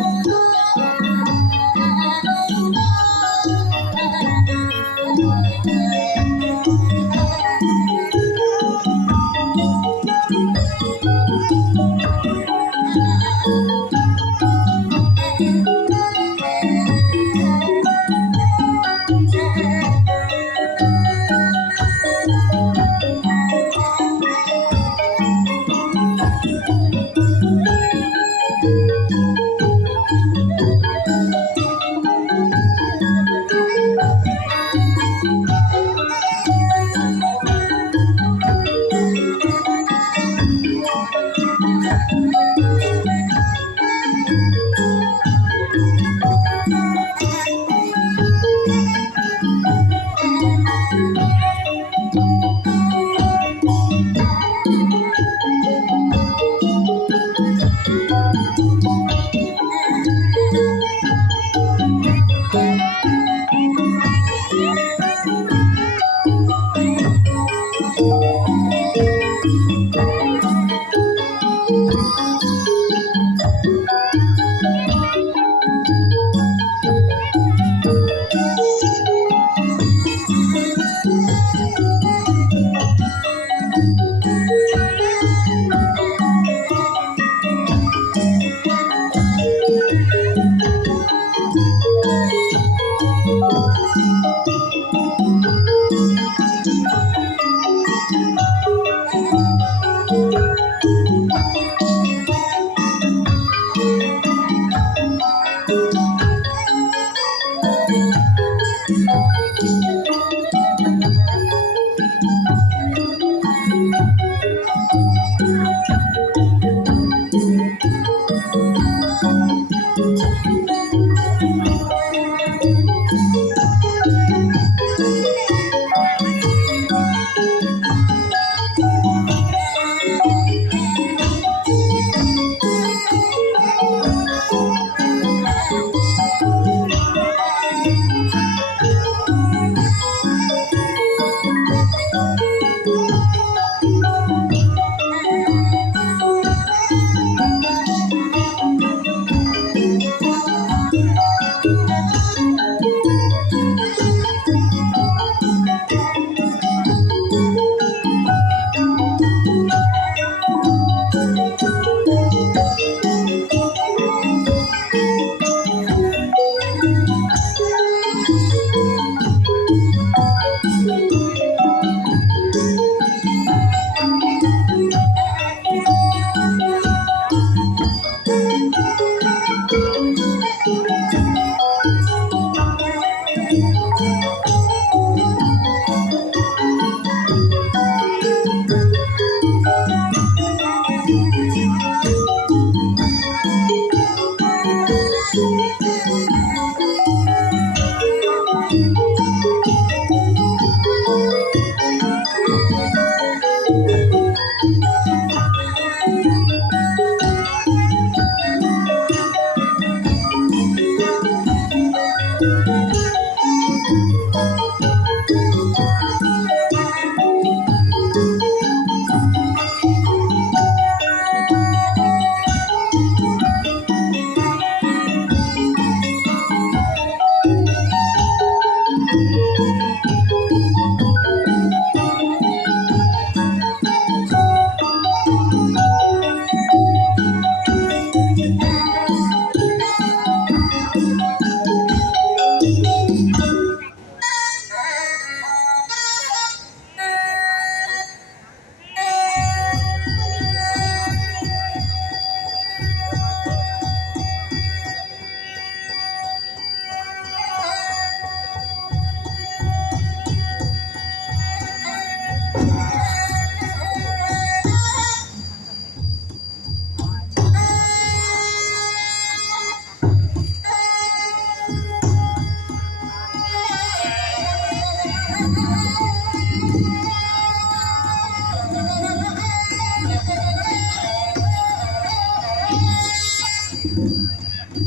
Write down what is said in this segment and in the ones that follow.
Bye. Música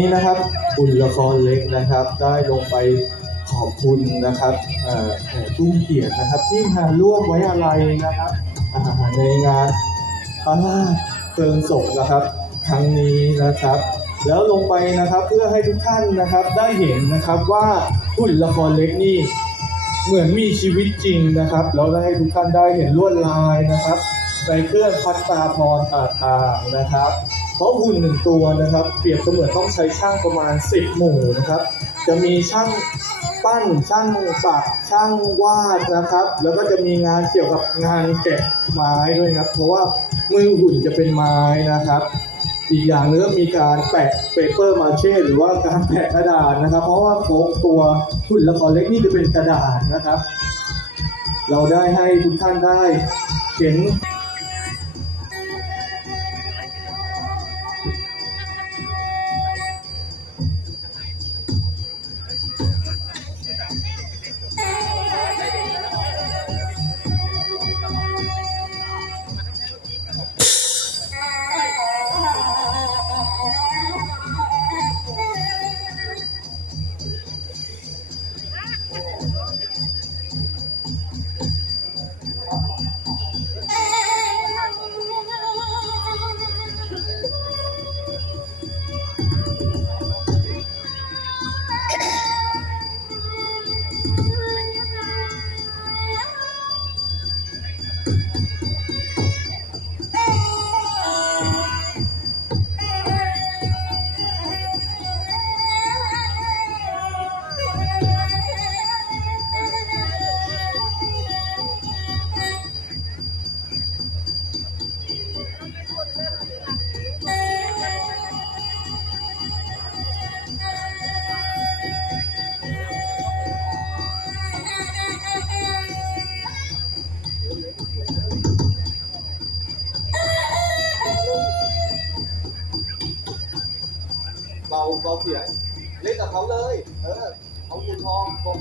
นี้นะครับอุ่นละครเล็กนะครับ ได้ลงไปขอบคุณนะครับผู้มีเกียรตินะครับ ที่มาร่วมไว้อะไรนะครับในงานพระราชเพลิงศพนะครับครั้งนี้นะครับ แล้วลงไปนะครับเพื่อให้ทุกท่านนะครับได้เห็นนะครับว่าหุ่นละครเล็กนี่เหมือนมีชีวิตจริงนะครับแล้วได้ให้ทุกท่านได้เห็นลวดลายนะครับในเครื่องพัฒนาพรต่างๆนะครับ เพราะหุ่นหนึ่งตัวนะครับ เปรียบเสมือนต้องใช้ช่างประมาณ 10 หมู่นะครับ จะมีช่างปั้นช่างปักช่างวาดนะครับ แล้วก็จะมีงานเกี่ยวกับงานแกะไม้ด้วยนะครับ เพราะว่ามือหุ่นจะเป็นไม้นะครับ อีกอย่างหนึงก็มีการแปะเปเปอร์มาเช่หรือว่าการแปะกระดาษนะครับ เพราะว่าโครงตัวหุ่นละครเล็กนี่จะเป็นกระดาษนะครับ เราได้ให้ทุกท่านได้เห็น บาเสียง เล่นกับเขาเลย เออ เอาคุณทองบอก